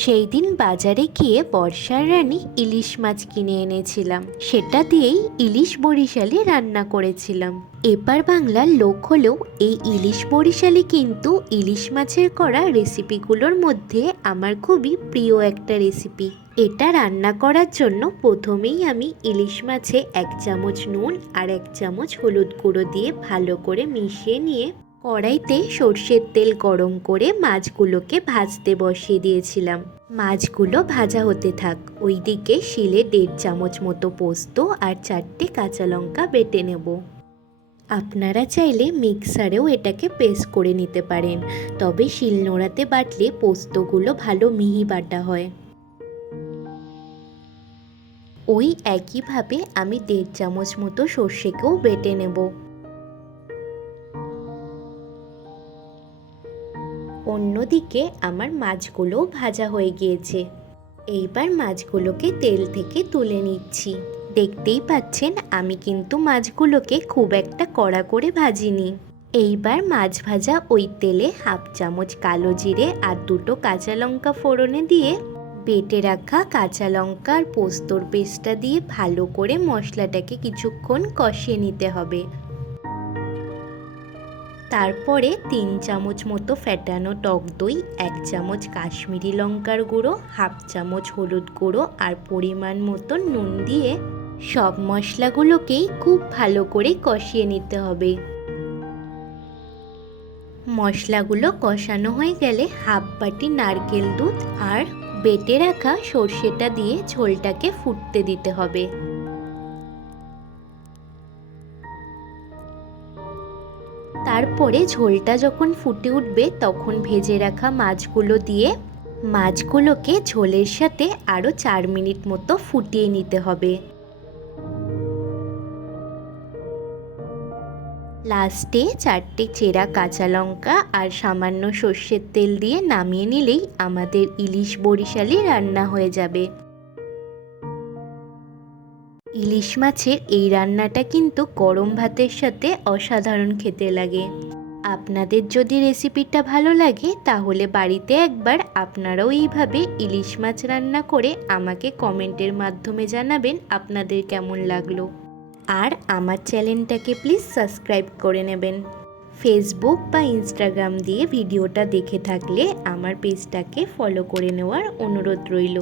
সেই দিন বাজারে গিয়ে বর্ষার রানী ইলিশ মাছ কিনে এনেছিলাম, সেটা দিয়েই ইলিশ বরিশালি রান্না করেছিলাম। এপার বাংলার লোক হলেও এই ইলিশ বরিশালি কিন্তু ইলিশ মাছের করা রেসিপিগুলোর মধ্যে আমার খুবই প্রিয় একটা রেসিপি। এটা রান্না করার জন্য প্রথমেই আমি ইলিশ মাছে 1 চামচ নুন আর 1 চামচ হলুদ গুঁড়ো দিয়ে ভালো করে মিশিয়ে নিয়ে কড়াইতে সর্ষের তেল গরম করে মাছগুলোকে ভাজতে বসিয়ে দিয়েছিলাম। মাছগুলো ভাজা হতে থাক, ওইদিকে শিলে 1.5 চামচ মতো পোস্ত আর 4টে কাঁচা লঙ্কা বেটে নেব। আপনারা চাইলে মিক্সারেও এটাকে পেস্ট করে নিতে পারেন, তবে শিলনোড়াতে বাটলে পোস্তগুলো ভালো মিহি বাটা হয়। ওই একইভাবে আমি 1.5 চামচ মতো সর্ষেকেও বেটে নেব। অন্যদিকে আমার মাছগুলোও ভাজা হয়ে গিয়েছে। এইবার মাছগুলোকে তেল থেকে তুলে নিচ্ছি। দেখতেই পাচ্ছেন আমি কিন্তু মাছগুলোকে খুব একটা কড়া করে ভাজিনি। এইবার মাছ ভাজা ওই তেলে 1/2 চামচ কালো জিরে আর 2টো কাঁচা লঙ্কা ফোড়নে দিয়ে বেটে রাখা কাঁচা লঙ্কা আর পোস্তর পেস্টটা দিয়ে ভালো করে মশলাটাকে কিছুক্ষণ কষিয়ে নিতে হবে। তারপরে 3 চামচ মতো ফেটানো টক দই, 1 চামচ কাশ্মীরি লঙ্কার গুঁড়ো, 1/2 চামচ হলুদ গুঁড়ো আর পরিমাণ মতো নুন দিয়ে সব মশলাগুলোকেই খুব ভালো করে কষিয়ে নিতে হবে। মশলাগুলো কষানো হয়ে গেলে 1/2 বাটি নারকেল দুধ আর বেটে রাখা সর্ষেটা দিয়ে ঝোলটাকে ফুটতে দিতে হবে। তারপরে ঝোলটা যখন ফুটে উঠবে তখন ভেজে রাখা মাছগুলো দিয়ে মাছগুলোকে ঝোলের সাথে আরও 4 মিনিট মতো ফুটিয়ে নিতে হবে। লাস্টে 4টে চেরা কাঁচা লঙ্কা আর সামান্য সর্ষের তেল দিয়ে নামিয়ে নিলেই আমাদের ইলিশ বরিশালি রান্না হয়ে যাবে। ইলিশ মাছের এই রান্নাটা কিন্তু গরম ভাতের সাথে অসাধারণ খেতে লাগে। আপনাদের যদি রেসিপিটা ভালো লাগে তাহলে বাড়িতে একবার আপনারাও এইভাবে ইলিশ মাছ রান্না করে আমাকে কমেন্টের মাধ্যমে জানাবেন আপনাদের কেমন লাগলো। আর আমার চ্যানেলটাকে প্লিজ সাবস্ক্রাইব করে নেবেন। ফেসবুক বা ইনস্টাগ্রাম দিয়ে ভিডিওটা দেখে থাকলে আমার পেজটাকে ফলো করে নেওয়ার অনুরোধ রইল।